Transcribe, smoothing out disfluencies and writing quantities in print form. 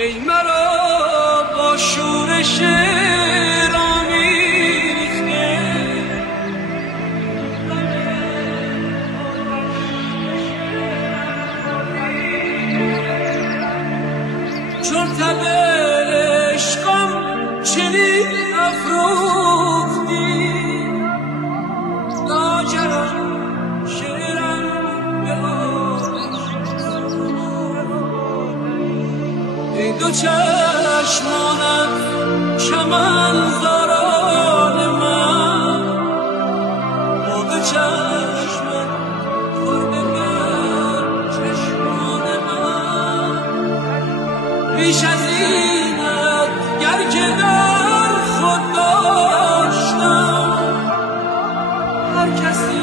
ای مرا با شورش رامیخته چون تب عشقم چنین افروختی لاجرم شعرم به ای دو چشمانت چمنزاران من با دو چشمت خورده بر چشمان من بیش از اینت گر که در خود داشتم هر کسی